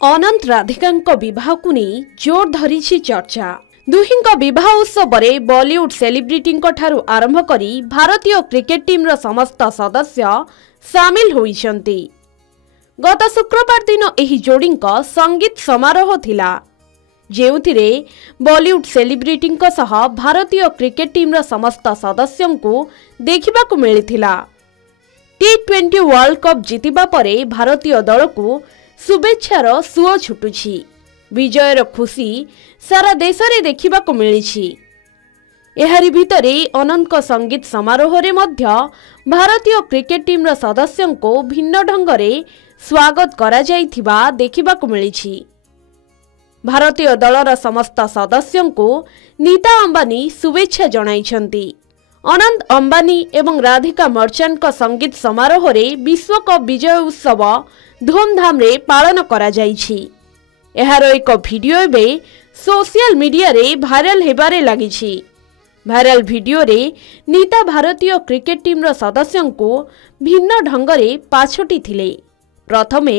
अनंत राधिका विवाह को नहीं जोर धरी चर्चा। दुहिंक विवाह उत्सव में बॉलीवुड सेलिब्रिटी आरंभ करी भारतीय क्रिकेट टीम रो समस्त सदस्य सामिल होइछन्ति। गत शुक्रवार दिन एही जोड़ी संगीत समारोह थिला, जेउथिरे बॉलीवुड सेलिब्रिटी सह भारतीय क्रिकेट टीम रो समस्त सदस्यों को देखा मिलिथिला। T20 वर्ल्ड कप जीतिबा परे भारतीय दल को शुभेच्छार सुओ छुटुछि। विजयर खुशी सारा देश में देखा मिली। एहारी भितरे अनंत संगीत समारोह रे मध्य भारतीय क्रिकेट टीम सदस्यों को भिन्न ढंग से स्वागत करा जाइथिबा देखा मिली। भारतीय दलर समस्त सदस्यों को नीता अंबानी शुभेच्छा जणाइछन्ति। अनंत अंबानी एवं राधिका मर्चेंट का संगीत समारोह रे विश्व कप विजय उत्सव धूमधाम रे पालन करा जाइछि। एहार एक वीडियो एबे सोशल मीडिया रे भाइराल हेबारे लागिछि। भाइराल वीडियो रे नीता भारतीय क्रिकेट टीम रो सदस्यों को भिन्न ढंग रे पाछोटी थिले। प्रथमे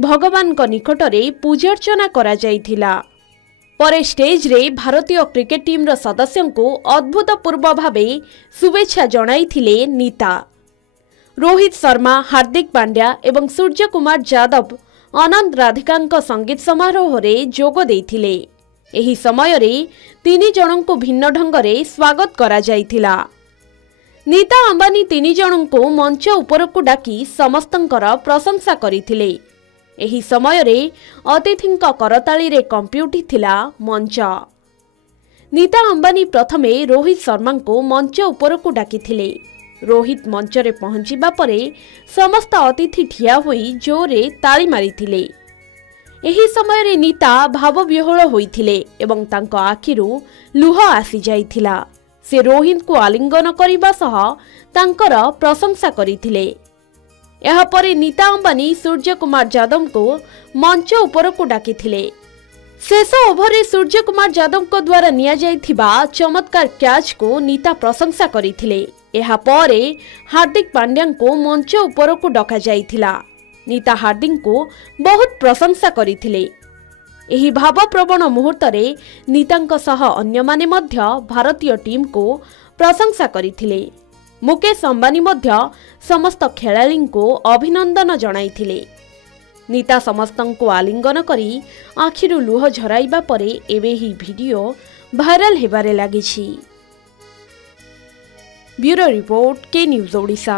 भगवान को निकट रे पूजार्चना करा जाइथिला। परे स्टेज रे भारतीय क्रिकेट टीम रो सदस्यों को अद्भुतपूर्व भावे शुभेच्छा जणाइथिले नीता। रोहित शर्मा, हार्दिक पांड्या एवं सूर्य कुमार यादव अनंत राधिका संगीत समारोह रे जोग देइथिले। एही समय रे तीन जनों को भिन्न ढंग रे स्वागत करा जाइथिला। नीता अंबानी तीन जनों को मंच ऊपर को डाकी समस्तंकर प्रशंसा करिथिले। एही समय रे अतिथिंक करताली रे कंपी उठिथिला मंच। नीता अंबानी प्रथमे रोहित शर्मा को मंच ऊपर को डाकिथिले। रोहित मंच रे पहुंचीबा परे समस्त अतिथि ठिया होई जोरे ताली मारिथिले। एही समय रे नीता भावविह्वल होइथिले एवं तांको आखिरु लुह आसी जाइथिला। से रोहित को आलिंगन करिबा सह तांकर प्रशंसा करिथिले। एहा परे नीता अंबानी सूर्य कुमार यादव को मंच ऊपर को डाकिथिले। शेष ओभर रे सूर्य कुमार यादव को द्वारा निया जाइथिबा चमत्कार कैच को नीता प्रशंसा करिथिले। एहा परे हार्दिक पांड्या को मंच ऊपर को डका जाइथिला। नीता हार्दिक को बहुत प्रशंसा करिथिले। एही भावप्रवण मुहूर्त रे नीतांक सह अन्य माने मध्य भारतीय टीम को प्रशंसा करिथिले। मुकेश अंबानी मध्य समस्त खेलाड़ी को अभिनंदन जणाइथिले। नीता समस्तों को आलिंगन करी आखिरु लुह झराइबा परे एबे ही video viral Hebare लागिछि। Bureau report के न्यूज ओडिशा।